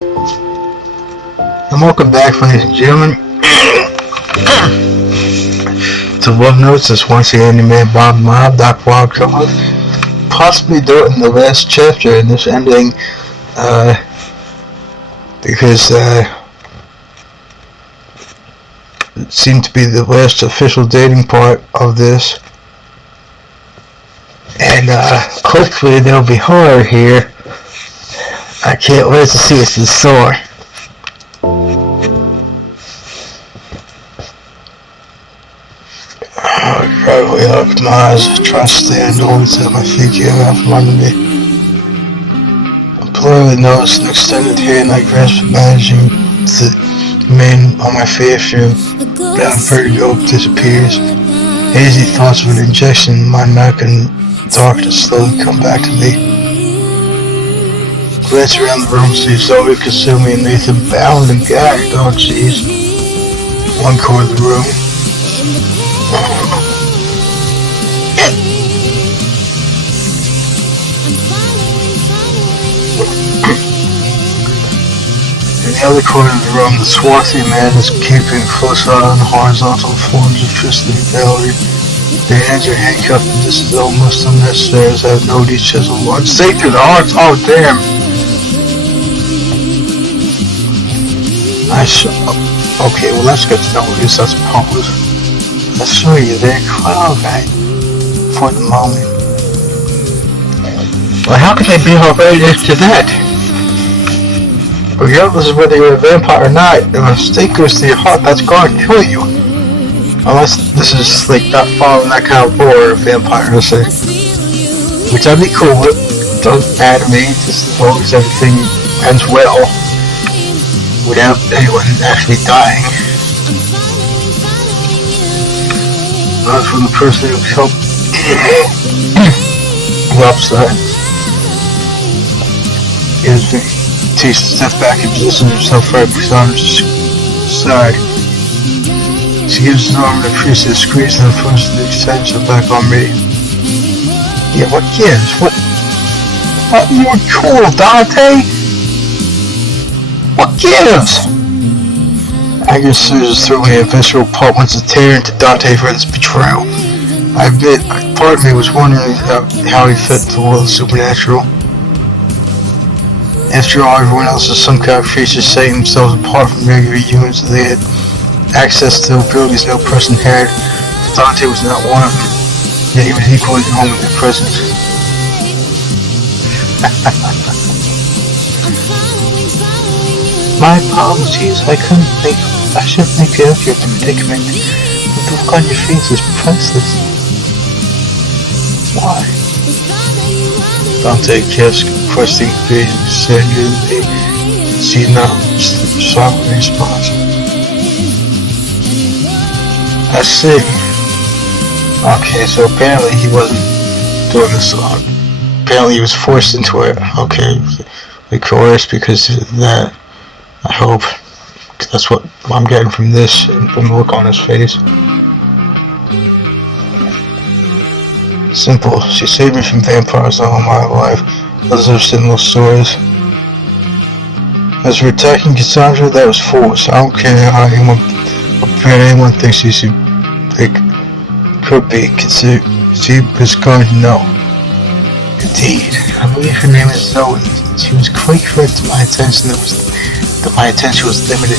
And welcome back, ladies and gentlemen, to Love Notes. This once the anime Bob Mob, Doc Wild Trouble, possibly doing the last chapter in this ending, because it seemed to be the last official dating part of this, and hopefully there'll be horror here. I can't wait to see what's in store. Probably optimize, try to stand always at my feet get out from under me. I blurrily noticed an extended hand I grasped, managing to remain on my feet after that vertigo disappears. Hazy thoughts of an injection in my neck and darkness slowly come back to me. Glance around the room, see Zoe, Kasumi, and Nathan bound and gagged. Oh jeez. One corner of the room. In the other corner of the room, the swarthy man is keeping a close eye on the horizontal forms of Tristan and Valerie. Their hands are handcuffed, and this is almost unnecessary as I've known each other once. Sacred arts! Oh, damn! Okay, well, let's get to know this, I suppose. Let's show you their cloud, right? For the moment. Well, how could they be already to that? Regardless of whether you're a vampire or not, if a mistake goes to your heart, that's going to kill you. Unless this is like not following that kind of lore of vampire, let's say. Which I'd be cool with. It doesn't matter to me, just as long as everything ends well. Without anyone actually dying. Not from the person who helped upside. Gives me. Takes a step back and positions herself right beside his side. She gives his arm an appreciative squeeze and then forces the extension back on me. Yeah, what gives? What you were cool, Dante? What gives? Anger surges through me, a visceral pulp wants to tear into Dante for this betrayal. I admit, part of me was wondering how he fit the world of supernatural. After all, everyone else is some kind of creature setting themselves apart from regular humans. They had access to abilities no person had. Dante was not one of them, yet he was equally at home in their presence. My apologies, I shouldn't think of your predicament. The look on your face is priceless. Why? Dante kept questing face and said she's not shocked in response. I see. Okay, so apparently he wasn't doing this alone. Apparently he was forced into it. Okay, we coerced because of that. I hope. That's what I'm getting from this and from the look on his face. Simple. She saved me from vampires all my life. Others have similar stories. As for attacking Cassandra, that was force. I don't care how anyone thinks she could be considered. She was going to know. Indeed. I believe her name is Zoe. She was quite correct to my attention that my attention was limited.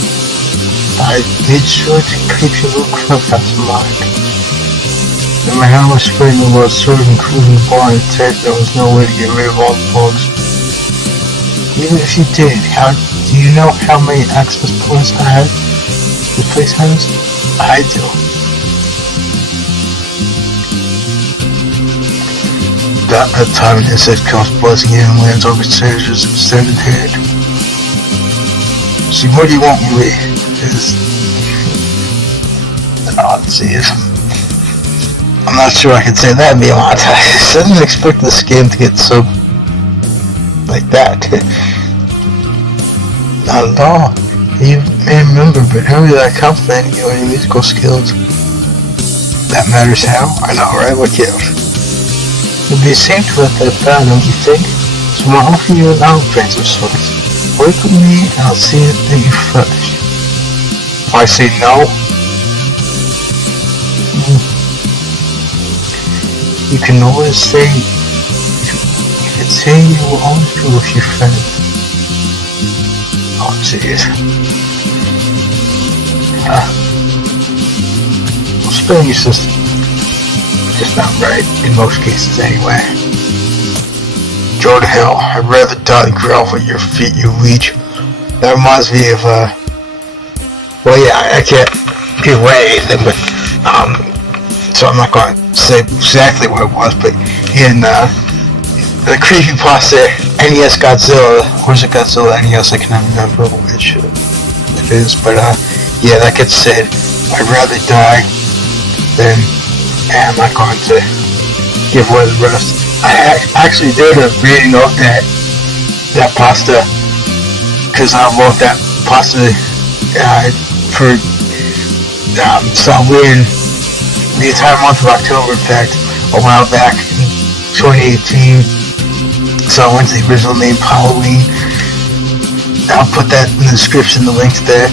I made sure to keep your little clubhouse in mind. No matter how much spraying the world served, including the bar and tech, there was no way to get rid of all the bugs. Even if you did, do you know how many access points this place has? I do. About that time, his head comes buzzing in and lands on Cassandra's extended hand. See, what do you want with me? Let's see if... I'm not sure I can say that, Miyamoto. I didn't expect this game to get so... like that. Not at all. You may remember, but earlier I complimented you on your musical skills. That matters how? I know, right? What gives? It'd be a shame to let that down, don't you think? So I'll offer you an olive branch of sorts. Work with me and I'll see that you first. If I say no, you can always say, you can say you will always be with your friend. Oh, jeez. Well, spelling is just not right, in most cases anyway. Go to hell, I'd rather die than grovel at your feet, you leech. That reminds me of, well, yeah, I can't give away anything, but, so I'm not going to say exactly what it was, but in, the creepypasta NES Godzilla, or is it Godzilla NES? I can't remember which it is, but yeah, that gets said. I'd rather die than, and I'm not going to give away the rest. I actually did a reading of that pasta, because I wrote that pasta for Halloween, the entire month of October, in fact, a while back in 2018. So I went to the original name Halloween. I'll put that in the description, the link to that.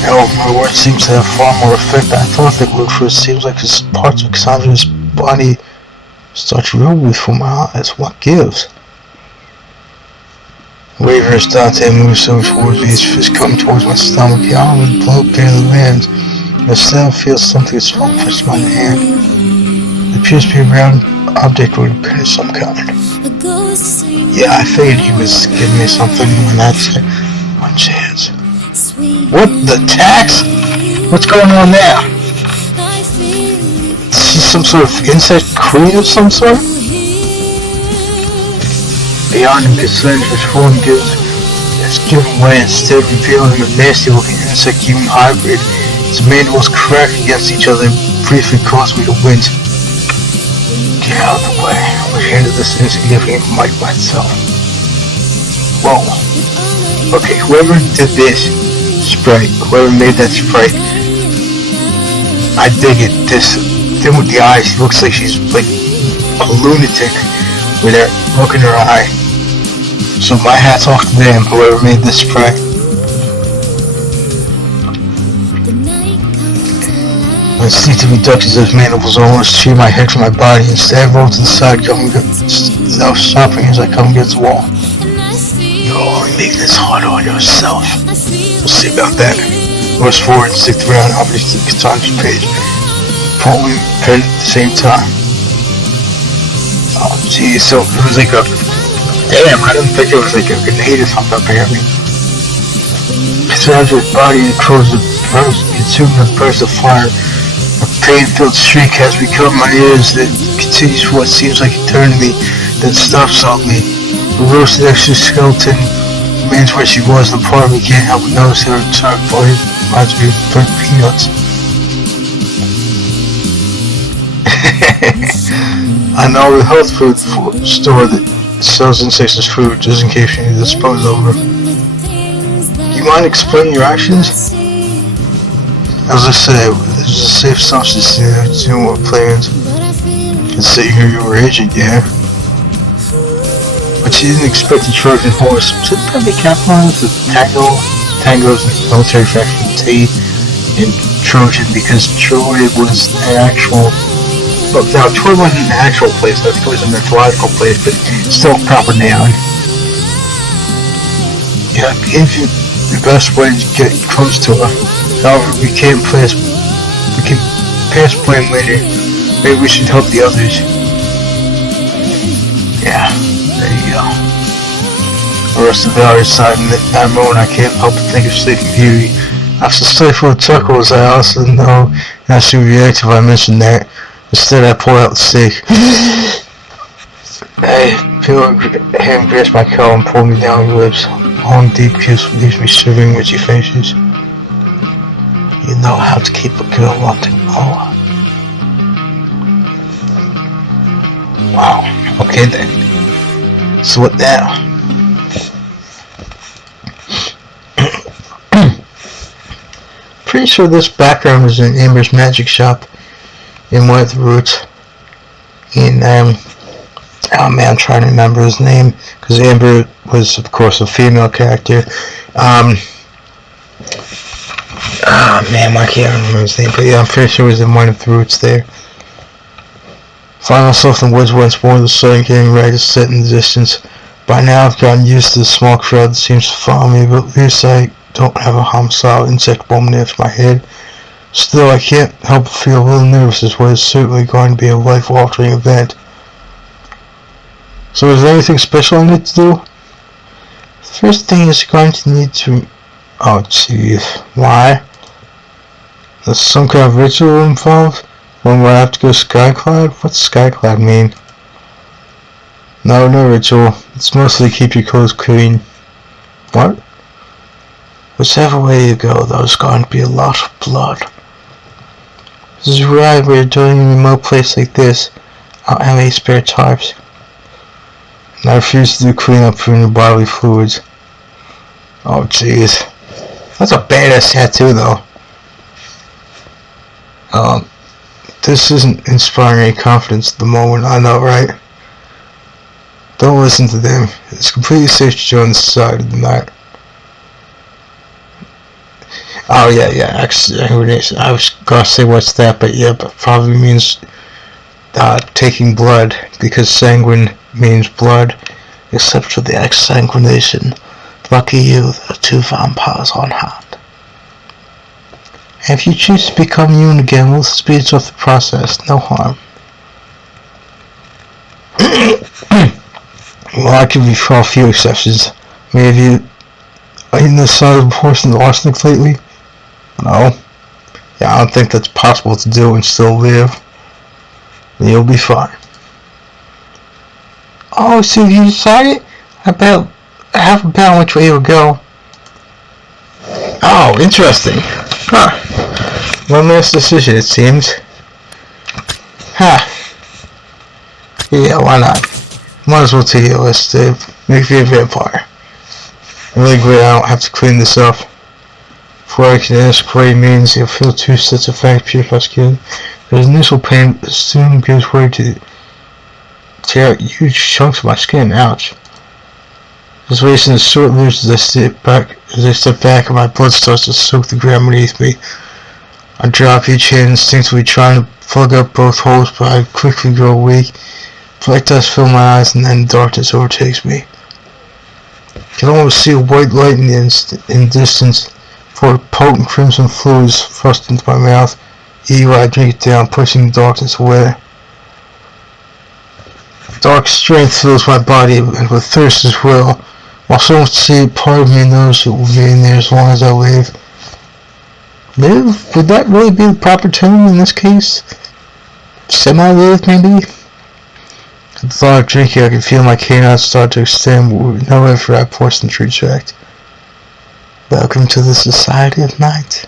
However, my words seem to have far more effect than I thought they would, for it seems like his parts of Cassandra's body start to roll before my eyes. What gives? Wavering as Dante moves so towards me, his fist coming towards my stomach, the arm and blow barely lands. Instead, I feel something small touch my hand. It appears to be a round object with a pin of some kind. Yeah, I figured he was giving me something when that's it. One chance. What the tax? What's going on there? Is she some sort of insect queen of some sort? Beyond him, Cassandra's form is giving way, instead revealing a nasty looking insect-human hybrid. Its mandibles crack against each other and briefly cause me to wince. Get out of the way. I was handed this insignificant mite myself. Whoa. Okay, whoever did this sprite, whoever made that sprite, I dig it. This thing with the eyes, she looks like she's like a lunatic with that look in her eye. So my hat's off to them, whoever made this sprite. I instinctively ducks as if mandibles almost shear my head from my body. Instead, I roll to the side, stopping as I come against the wall. You only make this harder on yourself. We'll see about that. I rush forward and stick around opposite the Cassandra's page, pulling the pen at the same time. Oh, geez, so it was like a... Damn, I didn't think it was like a grenade or something, apparently. Cassandra's body enclosed a burst, consumed a burst of fire. A pain-filled shriek has become my ears that continues for what seems like eternity, then stops suddenly. The roasted exoskeleton remains where she was, and part of me can't help but notice that her entire body reminds me of burnt peanuts. I know the health food store that sells insects as food, just in case you need to dispose of her. Do you mind explaining your actions? As I say, there's a safe substance there, doing what plans. Can say here you were agent, yeah. But she didn't expect the Trojan horse. Should probably capitalize with Tango's military faction T in Trojan, because Troy was an actual... But now, Troy wasn't an actual place, I think it was a mythological place, but still a proper noun. Yeah, I gave you the best way to get close to her. However, we can pass blame later. Maybe we should help the others. Yeah, there you go. The rest of Valerie's side, in that moment I can't help but think of Sleeping Beauty. After stifling a chuckle, as I also know how she would react if I mentioned that. Instead, I pull out the steak. I feel a hand grasp my collar and pull me down the lips. A long deep kiss leaves me shivering with your faces. You know how to keep a girl wanting more. Wow, okay then. So what now? Pretty sure this background is in Amber's magic shop in one of the roots in Oh man, I'm trying to remember his name because Amber was, of course, a female character. Man, why can't I remember his name? But yeah, I'm pretty sure it was in one of the roots there. Find myself in the woods once more, the sun getting ready to set in the distance. By now, I've gotten used to the small crowd that seems to follow me, but at least I don't have a homicidal insect woman after my head. Still, I can't help but feel a little nervous as what is certainly going to be a life-altering event. So is there anything special I need to do? First thing is going to need to... Oh jeez, why? There's some kind of ritual involved? One where I have to go skyclad? What's skyclad mean? No ritual. It's mostly keep your clothes clean. What? Whichever way you go, there's going to be a lot of blood. This is right, we're doing a remote place like this. I don't have any spare tarps. And I refuse to do cleanup for your bodily fluids. Oh jeez. That's a badass tattoo though. This isn't inspiring any confidence at the moment, I know, right? Don't listen to them. It's completely safe to join the society tonight. Oh yeah, actually, I was gonna say what's that, but yeah, but probably means taking blood, because sanguine means blood, except for the exsanguination. Lucky you, there are 2 vampires on hand. And if you choose to become immune again, we'll speed up the process, no harm. Well, I can recall a few exceptions. Maybe you eaten the size of portion of arsenic lately? No. Yeah, I don't think that's possible to do and still live. You'll be fine. Oh, so you decided? I have a bet on which way you'll go. Oh, interesting. Huh. One last decision, it seems. Ha. Yeah, why not? Might as well take it list, make me a vampire. I'm really glad I don't have to clean this up. Before I can ask what it means, you'll feel 2 sets of fangs pierce my skin. There's initial pain, but soon gives way to tear out huge chunks of my skin. Ouch. This racing is short-lived as I step back and my blood starts to soak the ground beneath me. I drop each hand, instinctively trying to plug up both holes, but I quickly grow weak. Black dust fills my eyes and then darkness overtakes me. I can almost see a white light in the distance before potent crimson fluid is thrust into my mouth. Eager I drink it down, pushing the darkness away. Dark strength fills my body and with thirst as well. While so much see, part of me knows it will be in there as long as I live. Live? Would that really be the proper term in this case? Semi-live, maybe? At the thought of drinking, I can feel my canines start to extend, but with no effort I force them to retract. Welcome to the Society of Night.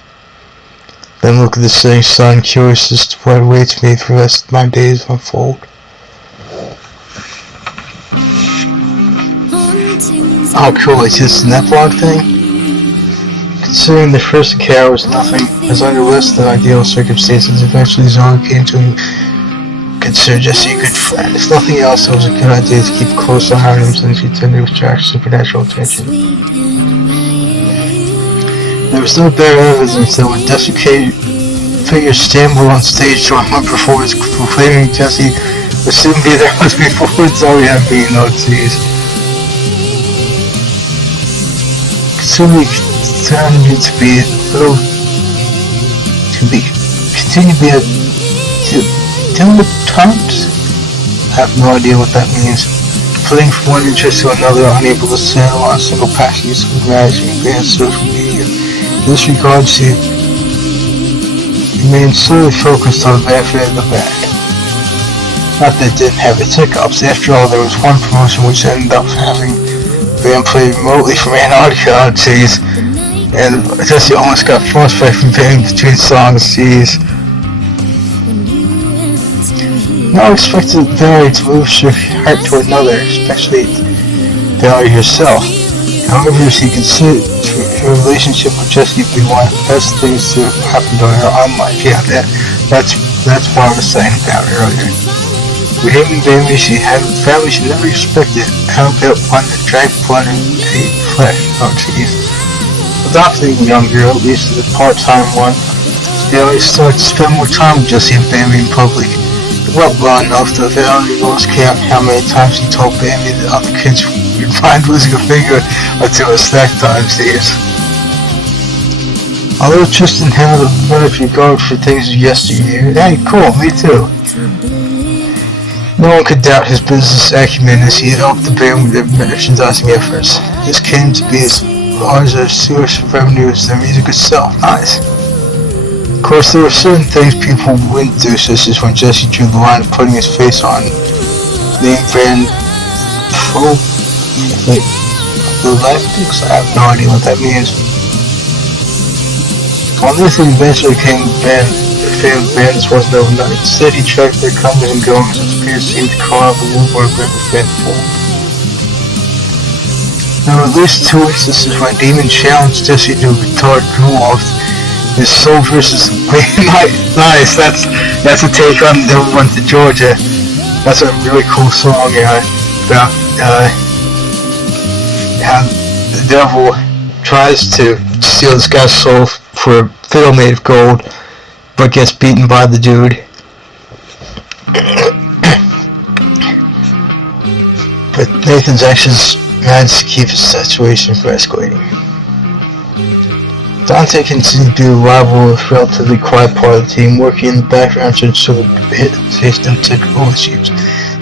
Then look at the setting sun, curious as to what awaits me for the rest of my days unfold. Oh cool, it's just an epilogue thing? Considering the first encounter was nothing, as under less than ideal circumstances, eventually Zoe came to consider Jesse a good friend. If nothing else, it was a good idea to keep a close eye on him since he tended to attract supernatural attention. There was no better evidence that when desiccated figures stumbled on stage to a performance proclaiming Jesse would soon be there as before Zoe had been noticed. Considering continue to be dilettantes? I have no idea what that means. Flitting from one interest to another, unable to settle on a single passion, used to managing advanced social media. In this regard, she remained solely focused on the benefit of the band. Not that it didn't have its hiccups. After all, there was one promotion which ended up having band played remotely from Antarctica, jeez. And Jesse almost got frostbite from being between songs, jeez. Now expected Valerie to move her heart to another, especially Valerie herself. However, she considered her relationship with Jesse to be one of the best things to happen to her own life. Yeah, that's what I was saying about earlier. With him and family, she never expected how built one that drank blood and ate flesh. Oh jeez. Adopting a young girl, at least the part-time one, they always start to spend more time with Jesse and Bambi in public. It went well enough that Valerie lost count how many times he told Bambi that other kids would find losing a finger or two a snack times these. Although Tristan had a large regard for things of yesteryear, hey, cool, me too. No one could doubt his business acumen as he helped the band with their merchandising efforts. This came to be as large a source of revenue as their music itself. Nice. Of course, there were certain things people wouldn't do, such as when Jesse drew the line of putting his face on name brand prophylactics. I have no idea what that means. While this eventually became fan bands wasn't overnight. Instead, he tracked their comings and goings, and peers seemed to call out the Woodward River fan form. There were at least 2 instances when Demon challenged Jesse to a guitar duel-off. His Soul versus nice. That's a take on Never Went to Georgia. That's a really cool song, about how the devil tries to steal this guy's soul for a fiddle made of gold, but gets beaten by the dude. But Nathan's actions managed to keep his situation from escalating. Dante continued to be a rival with a relatively quiet part of the team, working in the background to ensure the band faced no technical issues.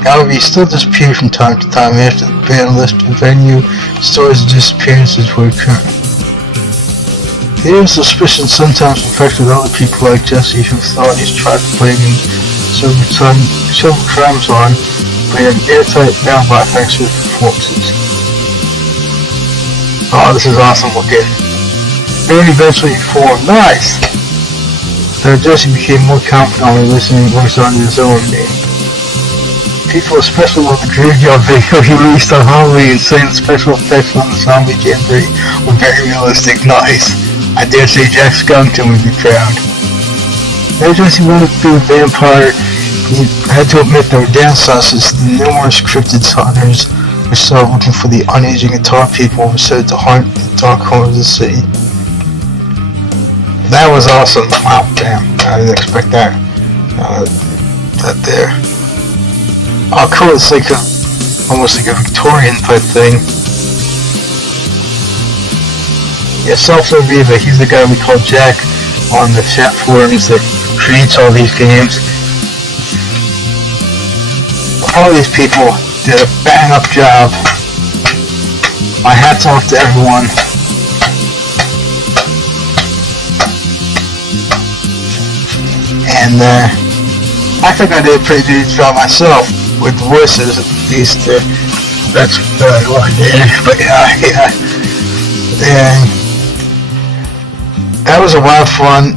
However, he still disappeared from time to time after the band left the venue. Stories of disappearances were occurring. There was suspicion sometimes affected other people like Jesse, who thought he tried to blame silver crimes on, but he had an airtight alibi thanks to his performances. Oh, this is awesome looking. Band eventually formed. Nice! So Jesse became more confident on listening voice under his own name. People especially love the Graveyard video he released on Halloween, saying the special effects on the zombie jamboree were very realistic. Nice! I dare say Jack Skellington would be proud. As Jesse wanted to be a vampire, he had to admit there were downsides as the numerous cryptid hunters who started looking for the unaging guitar people who were said to haunt the dark corners of the city. That was awesome. Wow, damn. I didn't expect that. That there. Oh, cool. It's like almost like a Victorian type thing. Yeah, Selfie Viva. He's the guy we call Jack on the chat forums that creates all these games. All these people did a bang up job. My hat's off to everyone. And I think I did a pretty good job myself with the voices, at least. That's what I did. But yeah. And that was a lot of fun,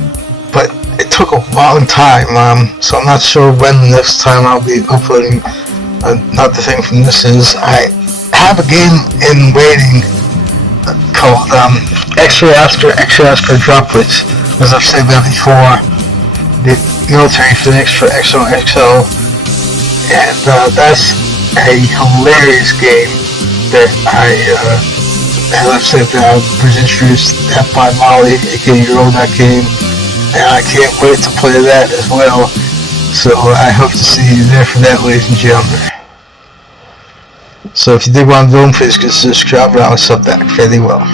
but it took a long time. So I'm not sure when the next time I'll be uploading another thing from this is. I have a game in waiting called Extra Astra Droplets, as I've said that before. The military Phoenix for XOXO, and that's a hilarious game that I've said that I was introduced that by Molly, aka your old that game, and I can't wait to play that as well. So I hope to see you there for that, ladies and gentlemen. So if you did want to go, please consider subscribing. I'll sub that fairly well.